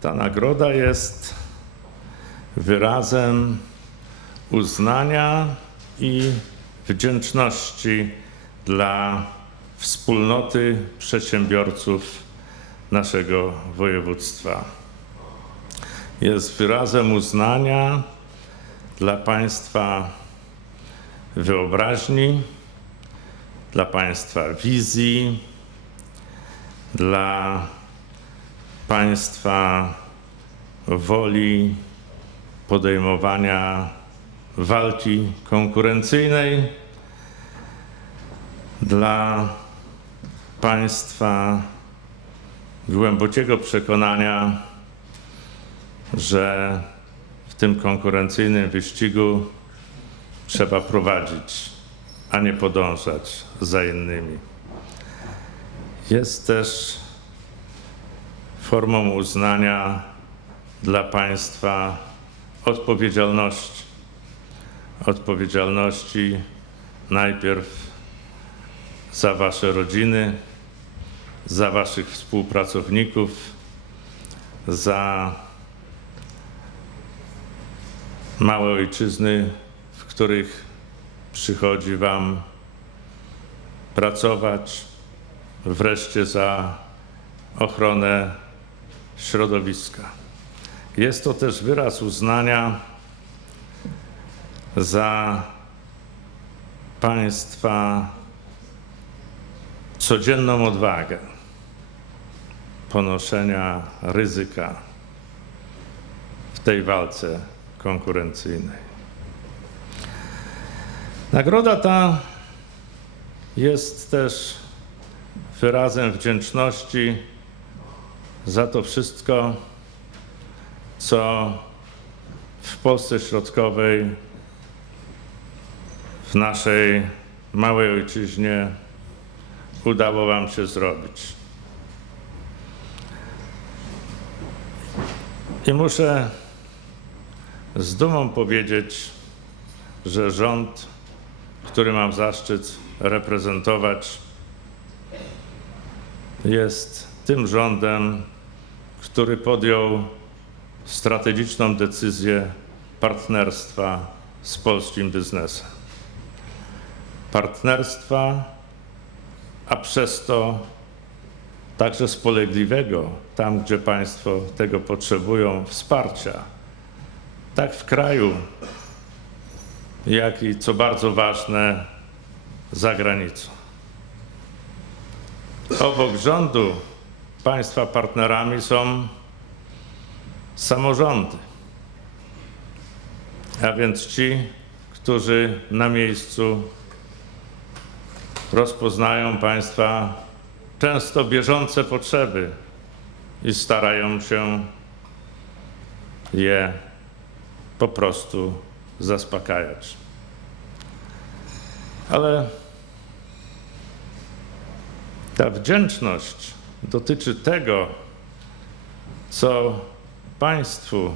Ta nagroda jest wyrazem uznania i wdzięczności dla wspólnoty przedsiębiorców naszego województwa. Jest wyrazem uznania dla Państwa wyobraźni, dla Państwa wizji, dla Państwa woli podejmowania walki konkurencyjnej, dla Państwa głębokiego przekonania, że w tym konkurencyjnym wyścigu trzeba prowadzić, a nie podążać za innymi. Jest też formą uznania dla Państwa odpowiedzialności. Odpowiedzialności najpierw za Wasze rodziny, za Waszych współpracowników, za małe ojczyzny, w których przychodzi Wam pracować, wreszcie za ochronę środowiska. Jest to też wyraz uznania za Państwa codzienną odwagę ponoszenia ryzyka w tej walce konkurencyjnej. Nagroda ta jest też wyrazem wdzięczności za to wszystko, co w Polsce Środkowej, w naszej małej ojczyźnie udało Wam się zrobić. I muszę z dumą powiedzieć, że rząd, który mam zaszczyt reprezentować, jest tym rządem, który podjął strategiczną decyzję partnerstwa z polskim biznesem. Partnerstwa, a przez to także spolegliwego, tam gdzie Państwo tego potrzebują, wsparcia, tak w kraju, jak i, co bardzo ważne, za granicą. Obok rządu Państwa partnerami są samorządy, a więc ci, którzy na miejscu rozpoznają Państwa często bieżące potrzeby i starają się je po prostu zaspokajać. Ale ta wdzięczność dotyczy tego, co Państwu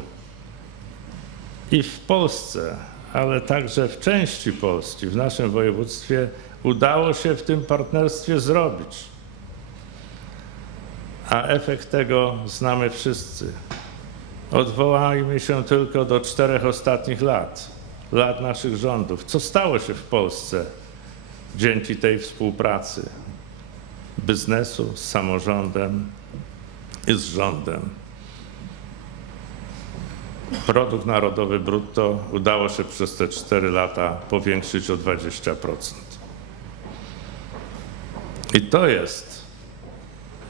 i w Polsce, ale także w części Polski, w naszym województwie udało się w tym partnerstwie zrobić. A efekt tego znamy wszyscy. Odwołajmy się tylko do czterech ostatnich lat, lat naszych rządów. Co stało się w Polsce dzięki tej współpracy biznesu z samorządem i z rządem? Produkt narodowy brutto udało się przez te cztery lata powiększyć o 20%. I to jest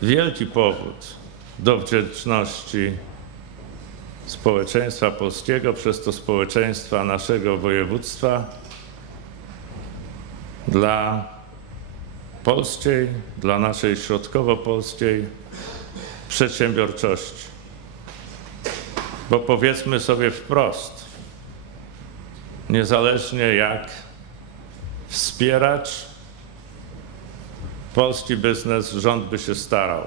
wielki powód do wdzięczności społeczeństwa polskiego, przez to społeczeństwa naszego województwa dla polskiej, dla naszej środkowo-polskiej przedsiębiorczości. Bo powiedzmy sobie wprost, niezależnie jak wspierać polski biznes, rząd by się starał.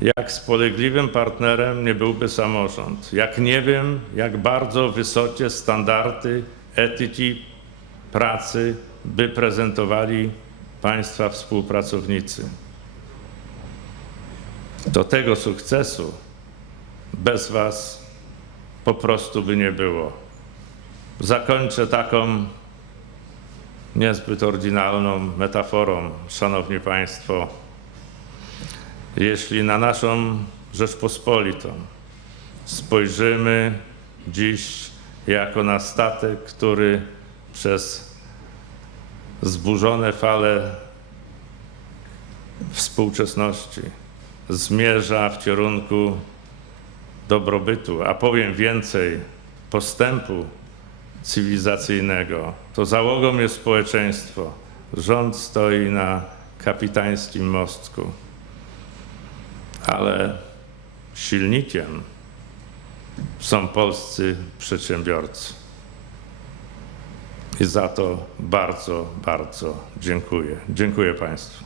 Jak spolegliwym partnerem nie byłby samorząd. Jak nie wiem, jak bardzo wysokie standardy etyki pracy by prezentowali Państwa współpracownicy. Do tego sukcesu Bez Was po prostu by nie było. Zakończę taką niezbyt oryginalną metaforą, Szanowni Państwo. Jeśli na naszą Rzeczpospolitą spojrzymy dziś jako na statek, który przez zburzone fale współczesności zmierza w kierunku dobrobytu, a powiem więcej, postępu cywilizacyjnego, to załogą jest społeczeństwo. Rząd stoi na kapitańskim mostku, ale silnikiem są polscy przedsiębiorcy. I za to bardzo, bardzo dziękuję. Dziękuję Państwu.